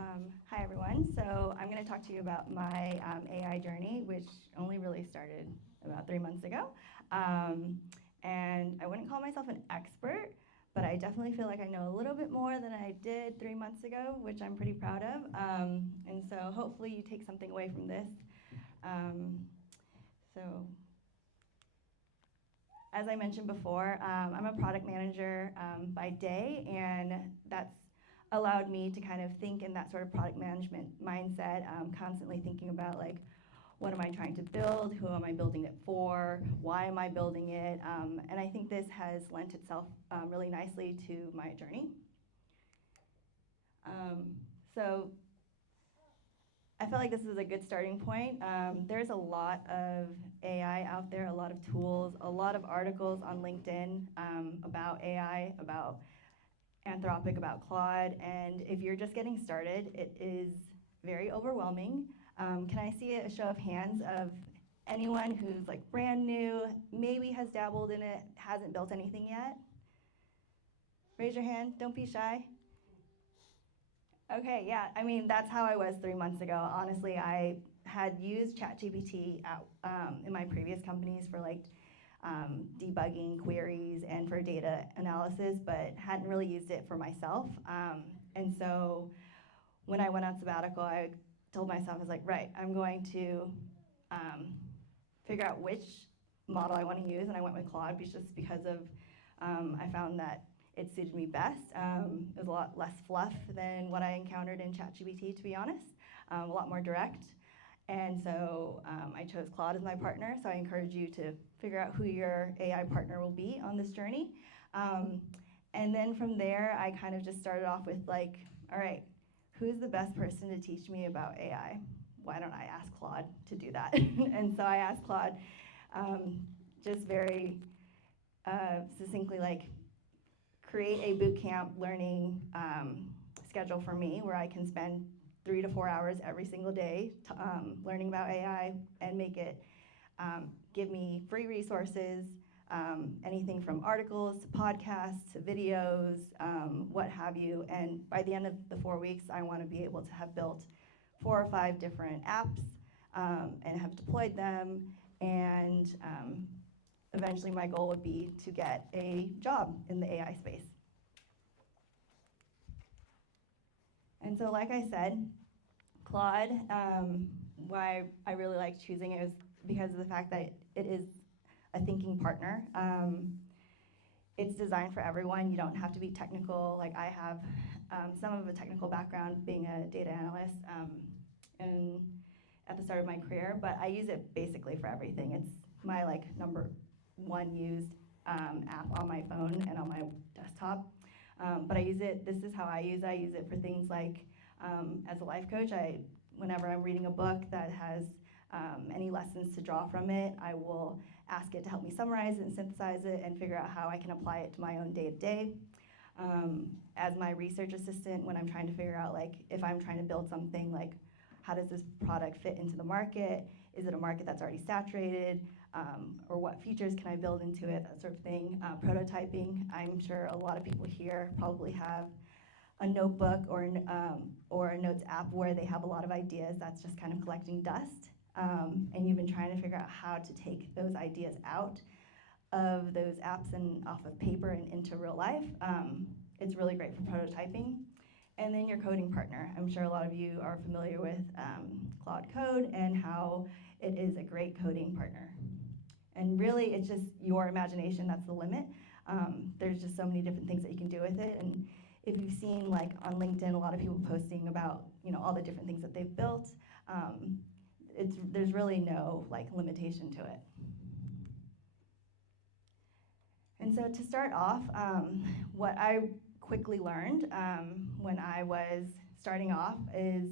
Hi everyone. So I'm going to talk to you about my AI journey, which only really started about 3 months ago. And I wouldn't call myself an expert, but I definitely feel like I know a little bit more than I did 3 months ago, which I'm pretty proud of. And so hopefully you take something away from this. So as I mentioned before, I'm a product manager by day, and that's allowed me to kind of think in that sort of product management mindset, constantly thinking about like, what am I trying to build? Who am I building it for? Why am I building it? And I think this has lent itself really nicely to my journey. So I felt like this is a good starting point. There's a lot of AI out there, a lot of tools, a lot of articles on LinkedIn about AI, about Anthropic, about Claude, and if you're just getting started, it is very overwhelming. Can I see a show of hands of anyone who's like brand new, maybe has dabbled in it, hasn't built anything yet? Raise your hand, don't be shy. Okay, yeah, I mean, that's how I was 3 months ago. Honestly, I had used ChatGPT in my previous companies for like debugging queries and for data analysis, but hadn't really used it for myself. And so when I went on sabbatical, I told myself, I was like, right, I'm going to figure out which model I want to use, and I went with Claude just because of, I found that it suited me best. It was a lot less fluff than what I encountered in ChatGPT, to be honest, a lot more direct. And so I chose Claude as my partner, so I encourage you to figure out who your AI partner will be on this journey. And then from there, I kind of just started off with like, all right, who's the best person to teach me about AI? Why don't I ask Claude to do that? And so I asked Claude just very succinctly, like, create a boot camp learning schedule for me where I can spend 3 to 4 hours every single day learning about AI and make it give me free resources, anything from articles to podcasts to videos, what have you. And by the end of the 4 weeks, I want to be able to have built 4 or 5 different apps and have deployed them. And eventually my goal would be to get a job in the AI space. And so like I said, Claude, why I really like choosing it was because of the fact that it is a thinking partner. It's designed for everyone. You don't have to be technical. Like I have some of a technical background being a data analyst at the start of my career, but I use it basically for everything. It's my like number 1 used app on my phone and on my desktop. But I use it, this is how I use it. I use it for things like, as a life coach, whenever I'm reading a book that has any lessons to draw from it, I will ask it to help me summarize it and synthesize it and figure out how I can apply it to my own day-to-day. As my research assistant, when I'm trying to figure out, like, if I'm trying to build something, like, how does this product fit into the market? Is it a market that's already saturated? Or what features can I build into it, that sort of thing. Prototyping, I'm sure a lot of people here probably have a notebook or a notes app where they have a lot of ideas that's just kind of collecting dust. And you've been trying to figure out how to take those ideas out of those apps and off of paper and into real life. It's really great for prototyping. And then your coding partner. I'm sure a lot of you are familiar with Claude Code and how it is a great coding partner. And really, it's just your imagination that's the limit. There's just so many different things that you can do with it. And if you've seen, like, on LinkedIn, a lot of people posting about, all the different things that they've built, there's really no, like, limitation to it. And so to start off, what I quickly learned when I was starting off is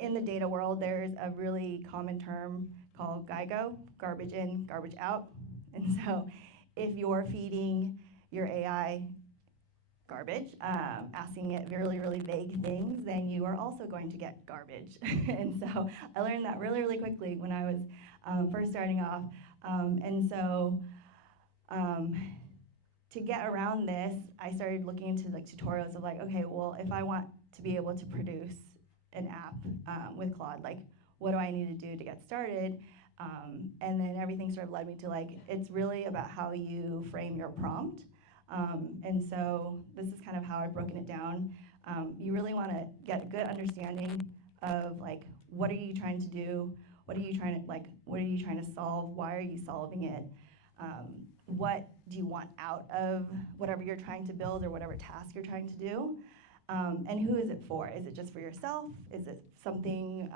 in the data world, there's a really common term called GIGO, garbage in, garbage out. And so if you're feeding your AI garbage, asking it really, really vague things, then you are also going to get garbage. And so I learned that really, really quickly when I was first starting off. And so to get around this, I started looking into like tutorials of like, okay, well, if I want to be able to produce an app with Claude, like, what do I need to do to get started? And then everything sort of led me to like, it's really about how you frame your prompt. And so this is kind of how I've broken it down. You really want to get a good understanding of like, what are you trying to do? What are you trying to solve? Why are you solving it? What do you want out of whatever you're trying to build or whatever task you're trying to do? And who is it for? Is it just for yourself? Is it something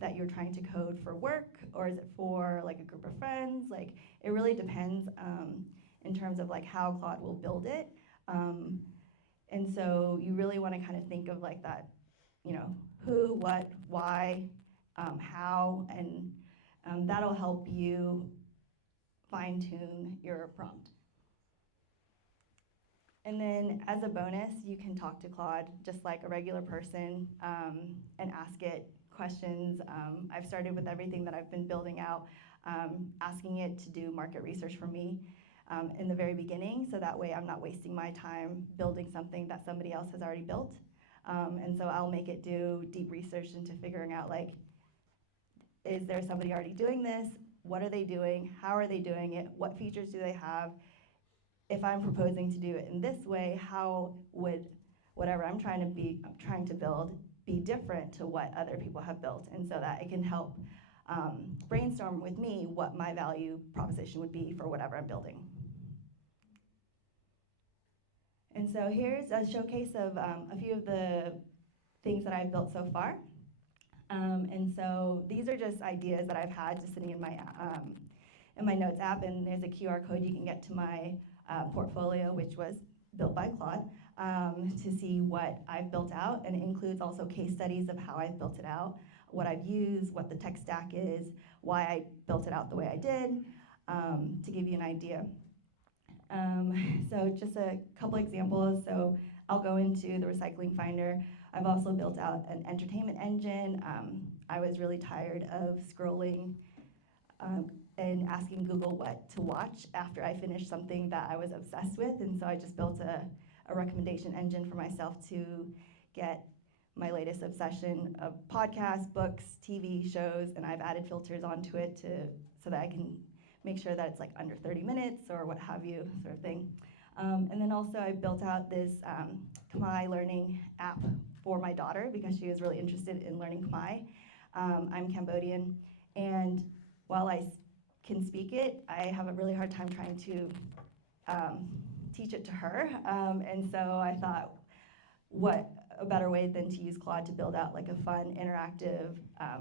that you're trying to code for work? Or is it for like a group of friends? Like, it really depends in terms of like how Claude will build it. And so you really want to kind of think of like that, you know, who, what, why, how, and that'll help you fine-tune your prompt. And then as a bonus, you can talk to Claude just like a regular person and ask it questions. I've started with everything that I've been building out, asking it to do market research for me in the very beginning, so that way I'm not wasting my time building something that somebody else has already built. And so I'll make it do deep research into figuring out like, is there somebody already doing this? What are they doing? How are they doing it? What features do they have? If I'm proposing to do it in this way, how would whatever I'm trying to build be different to what other people have built? And so that it can help brainstorm with me what my value proposition would be for whatever I'm building. And so here's a showcase of a few of the things that I've built so far. And so these are just ideas that I've had just sitting in my notes app, and there's a QR code you can get to my portfolio, which was built by Claude, to see what I've built out, and it includes also case studies of how I've built it out, what I've used, what the tech stack is, why I built it out the way I did, to give you an idea. So just a couple examples. So I'll go into the recycling finder. I've also built out an entertainment engine. I was really tired of scrolling and asking Google what to watch after I finished something that I was obsessed with, and so I just built a recommendation engine for myself to get my latest obsession of podcasts, books, TV shows, and I've added filters onto it so that I can make sure that it's like under 30 minutes or what have you, sort of thing. And then also I built out this Khmer learning app for my daughter because she was really interested in learning Khmer. I'm Cambodian, and while I can speak it, I have a really hard time trying to teach it to her. And so I thought, what a better way than to use Claude to build out like a fun, interactive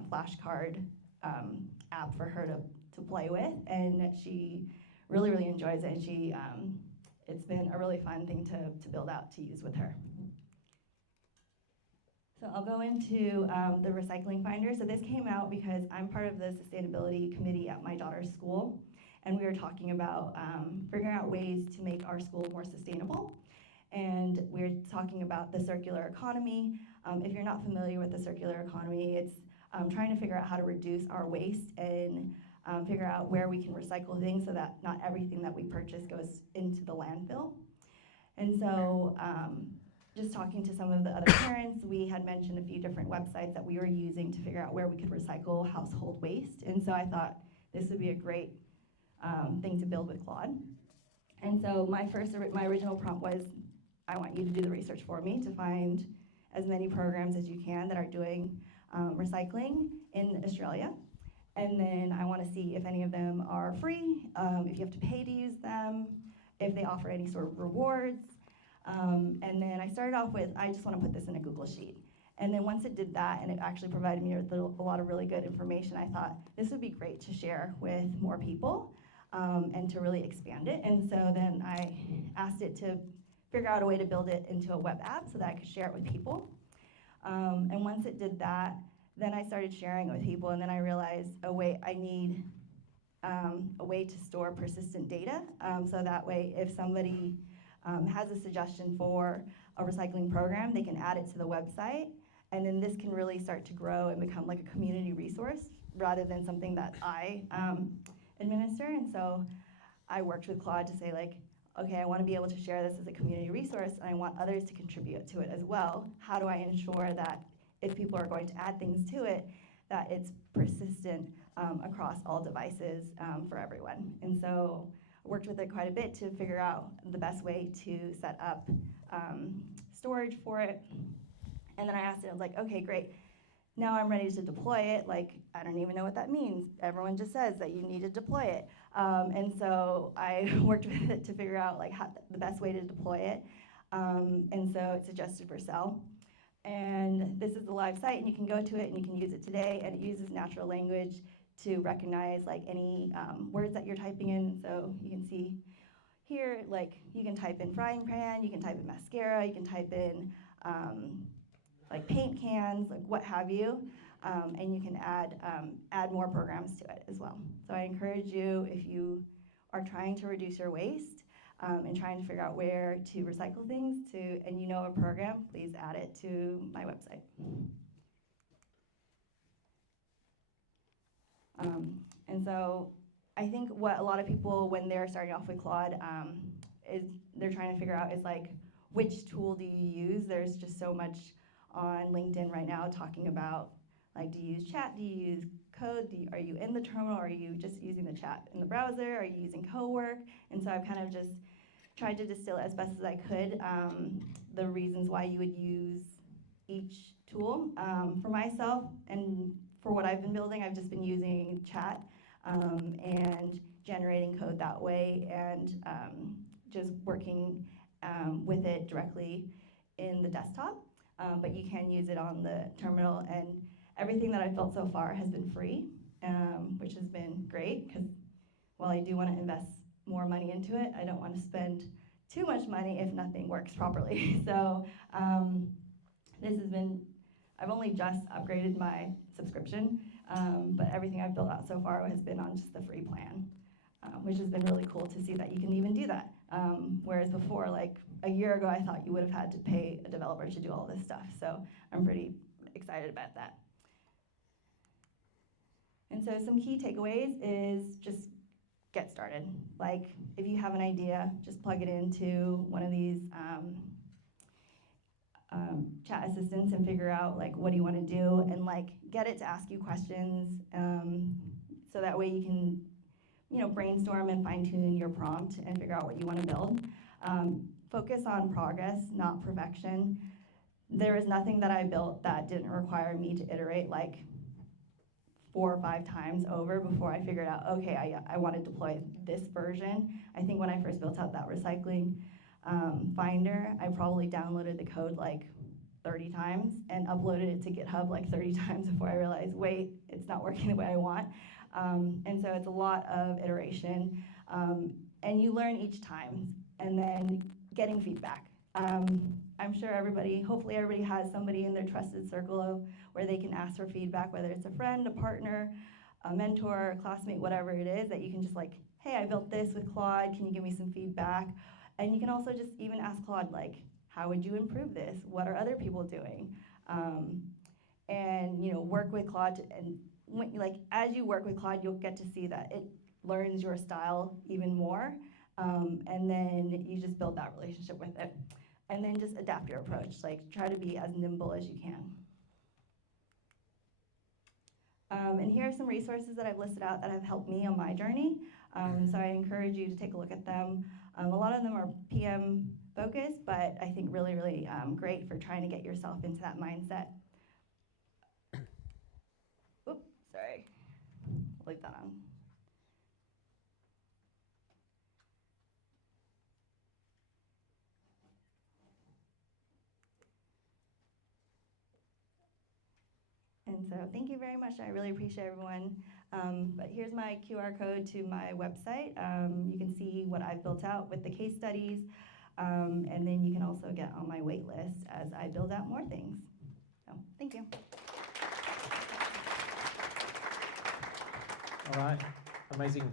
flashcard app for her to play with. And she really, really enjoys it. And it's been a really fun thing to build out to use with her. So I'll go into the recycling finder. So this came out because I'm part of the sustainability committee at my daughter's school, and we were talking about figuring out ways to make our school more sustainable. And we're talking about the circular economy. If you're not familiar with the circular economy, it's trying to figure out how to reduce our waste and figure out where we can recycle things so that not everything that we purchase goes into the landfill. And so just talking to some of the other parents, we had mentioned a few different websites that we were using to figure out where we could recycle household waste. And so I thought this would be a great thing to build with Claude. And so my original prompt was, I want you to do the research for me to find as many programs as you can that are doing recycling in Australia. And then I want to see if any of them are free, if you have to pay to use them, if they offer any sort of rewards. And then I started off with, I just want to put this in a Google Sheet. And then once it did that, and it actually provided me with a lot of really good information, I thought this would be great to share with more people and to really expand it. And so then I asked it to figure out a way to build it into a web app so that I could share it with people. And once it did that, then I started sharing it with people, and then I realized I need a way to store persistent data, so that way if somebody has a suggestion for a recycling program, they can add it to the website, and then this can really start to grow and become like a community resource rather than something that I administer. And so I worked with Claude to say like, okay, I want to be able to share this as a community resource, and I want others to contribute to it as well. How do I ensure that if people are going to add things to it, that it's persistent across all devices for everyone? And so I worked with it quite a bit to figure out the best way to set up storage for it. And then I asked it, I was like, okay, great. Now I'm ready to deploy it. Like, I don't even know what that means. Everyone just says that you need to deploy it. And so I worked with it to figure out like the best way to deploy it. And so it suggested Vercel. And this is the live site, and you can go to it and you can use it today. And it uses natural language to recognize like any words that you're typing in. So you can see here, like you can type in frying pan, you can type in mascara, you can type in like paint cans, like what have you, and you can add more programs to it as well. So I encourage you, if you are trying to reduce your waste and trying to figure out where to recycle things, and you know a program, please add it to my website. And so I think what a lot of people, when they're starting off with Claude, is they're trying to figure out is like, which tool do you use? There's just so much on LinkedIn right now talking about, like, do you use chat? Do you use code? Are you in the terminal? Are you just using the chat in the browser? Are you using Cowork? And so I've kind of just tried to distill as best as I could the reasons why you would use each tool. For myself and for what I've been building, I've just been using chat and generating code that way, and just working with it directly in the desktop. But you can use it on the terminal, and everything that I've built so far has been free, which has been great, because while I do want to invest more money into it, I don't want to spend too much money if nothing works properly. So this has been, I've only just upgraded my subscription, but everything I've built out so far has been on just the free plan, which has been really cool to see that you can even do that. Whereas before, like a year ago, I thought you would have had to pay a developer to do all this stuff. So I'm pretty excited about that. And so some key takeaways is just get started. Like, if you have an idea, just plug it into one of these chat assistants and figure out like what do you want to do, and like get it to ask you questions, so that way you can, you know, brainstorm and fine tune your prompt and figure out what you want to build. Focus on progress, not perfection. There is nothing that I built that didn't require me to iterate like 4 or 5 times over before I figured out, okay, I want to deploy this version. I think when I first built out that recycling finder, I probably downloaded the code like 30 times and uploaded it to GitHub like 30 times before I realized, wait, it's not working the way I want. And so it's a lot of iteration, and you learn each time, and then getting feedback. I'm sure everybody, hopefully everybody has somebody in their trusted circle of where they can ask for feedback, whether it's a friend, a partner, a mentor, a classmate, whatever it is, that you can just like, hey, I built this with Claude, can you give me some feedback? And you can also just even ask Claude, like, how would you improve this? What are other people doing? And, you know, work with Claude, and when, like, as you work with Claude, you'll get to see that it learns your style even more, and then you just build that relationship with it. And then just adapt your approach, like try to be as nimble as you can. And here are some resources that I've listed out that have helped me on my journey. So I encourage you to take a look at them. A lot of them are PM focused, but I think really, really great for trying to get yourself into that mindset. Oops, sorry, I'll leave that on. And so thank you very much. I really appreciate everyone. But here's my QR code to my website. You can see what I've built out with the case studies. And then you can also get on my wait list as I build out more things. So thank you. All right, amazing.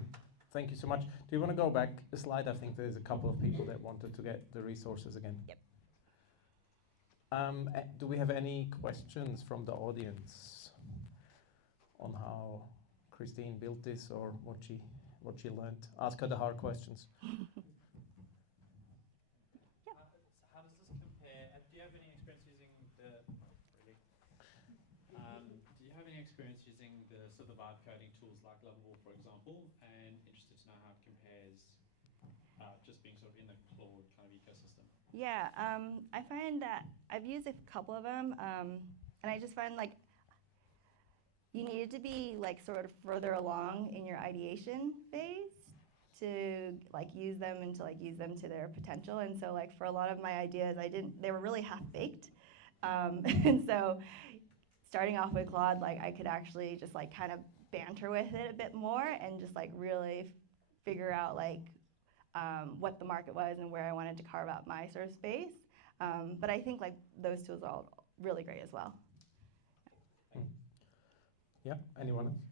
Thank you so much. Do you want to go back a slide? I think there's a couple of people that wanted to get the resources again. Yep. Do we have any questions from the audience on how Kristine built this or what she learned? Ask her the hard questions. experience using the sort of vibe coding tools like Lovable, for example, and interested to know how it compares just being sort of in the Claude kind of ecosystem. Yeah, I find that I've used a couple of them, and I just find like you needed to be like sort of further along in your ideation phase to like use them and to like use them to their potential. And so like for a lot of my ideas, they were really half baked, and so starting off with Claude, like I could actually just like kind of banter with it a bit more and just like really figure out like what the market was and where I wanted to carve out my sort of space. But I think like those tools are all really great as well. Yeah, anyone else?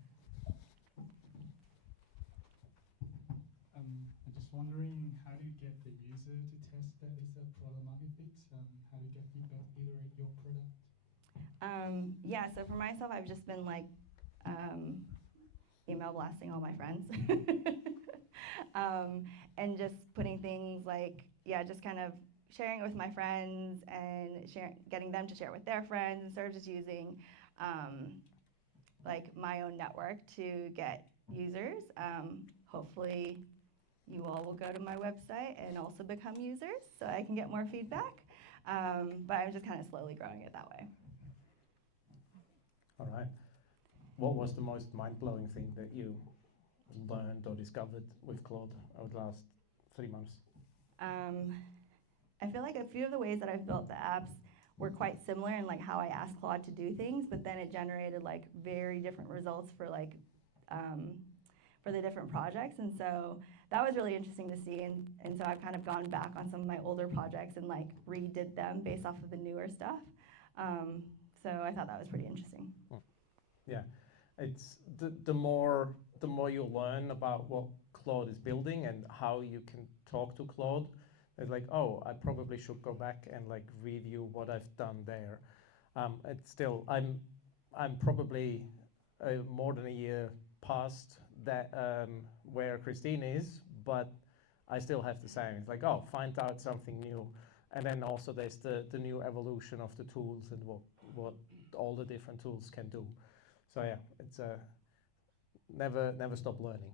I'm just wondering, how do you get the user to test that it's a product market fit? How do you get feedback, iterate your product? Yeah, so for myself, I've just been like email blasting all my friends. And just putting things like, yeah, just kind of sharing it with my friends and getting them to share it with their friends, and sort of just using like my own network to get users. Hopefully you all will go to my website and also become users so I can get more feedback. But I'm just kind of slowly growing it that way. All right. What was the most mind-blowing thing that you learned or discovered with Claude over the last 3 months? I feel like a few of the ways that I've built the apps were quite similar in like how I asked Claude to do things, but then it generated like very different results for like for the different projects, and so that was really interesting to see. And so I've kind of gone back on some of my older projects and like redid them based off of the newer stuff. So I thought that was pretty interesting. Yeah, it's the more you learn about what Claude is building and how you can talk to Claude, it's like, oh, I probably should go back and like review what I've done there. It's still, I'm probably more than a year past that where Kristine is, but I still have the same. It's like, oh, find out something new. And then also there's the new evolution of the tools and what all the different tools can do. So yeah, it's never stop learning.